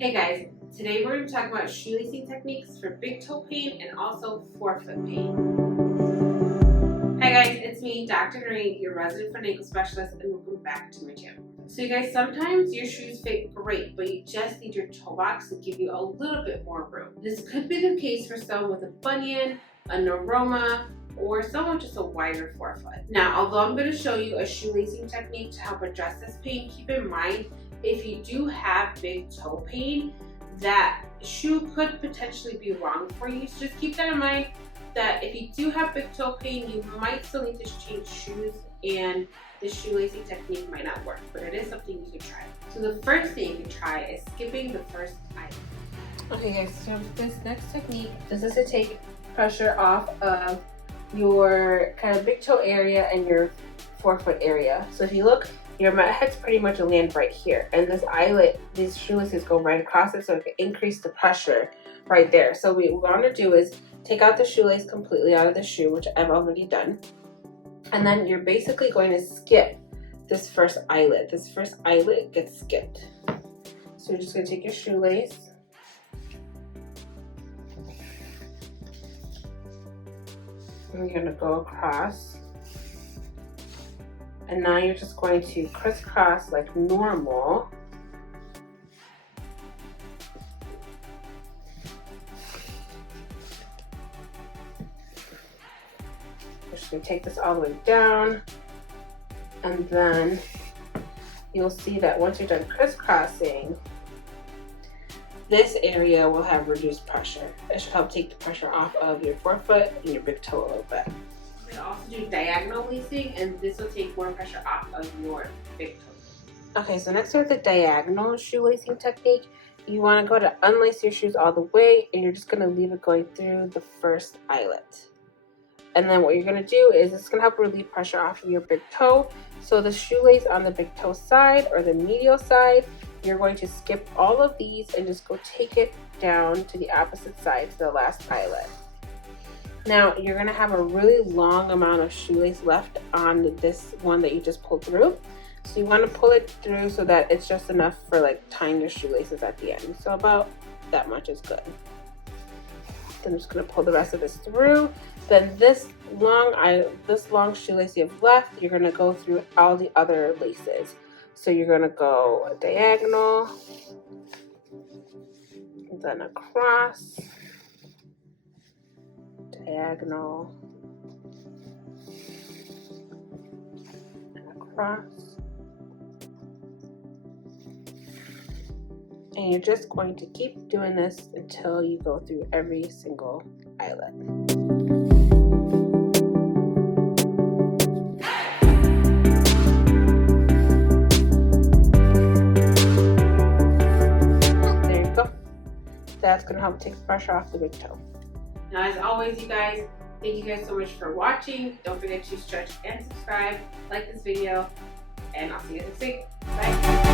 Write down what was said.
Hey guys, today we're going to talk about shoelacing techniques for big toe pain and also forefoot pain. Hi guys, it's me, Dr. Nooreen, your resident foot and ankle specialist, and welcome back to my channel. So you guys, sometimes your shoes fit great, but you just need your toe box to give you a little bit more room. This could be the case for someone with a bunion, a neuroma, or someone with just a wider forefoot. Now, although I'm going to show you a shoelacing technique to help address this pain, keep in mind if you do have big toe pain, that shoe could potentially be wrong for you. So just keep that in mind, that if you do have big toe pain, you might still need to change shoes and the shoelacing technique might not work, but it is something you can try. So the first thing you can try is skipping the first item. Okay guys, so this next technique, this is to take pressure off of your kind of big toe area and your forefoot area. So if you look, your mat head's pretty much a land right here, and this eyelet, these shoelaces go right across it, so it can increase the pressure right there. So what we want to do is take out the shoelace completely out of the shoe, which I've already done, and then you're basically going to skip this first eyelet. This first eyelet gets skipped. So you're just going to take your shoelace, and you're going to go across. And now you're just going to crisscross like normal. You're just going to take this all the way down. And then you'll see that once you're done crisscrossing, this area will have reduced pressure. It should help take the pressure off of your forefoot and your big toe a little bit. We can also do diagonal lacing, and this will take more pressure off of your big toe. Okay, so next we have the diagonal shoelacing technique. You want to go to unlace your shoes all the way, and you're just going to leave it going through the first eyelet. And then what you're going to do is it's going to help relieve pressure off of your big toe. So the shoelace on the big toe side or the medial side, you're going to skip all of these and just go take it down to the opposite side, to the last eyelet. Now you're going to have a really long amount of shoelace left on this one that you just pulled through. So you want to pull it through so that it's just enough for like tying your shoelaces at the end. So about that much is good. Then I'm just going to pull the rest of this through. Then this long shoelace you have left, you're going to go through all the other laces. So you're going to go diagonal, and then across, diagonal, and across. And you're just going to keep doing this until you go through every single eyelet. There you go. That's going to help take the pressure off the big toe. Now, as always, you guys, thank you guys so much for watching. Don't forget to stretch and subscribe, like this video, and I'll see you next week. Bye.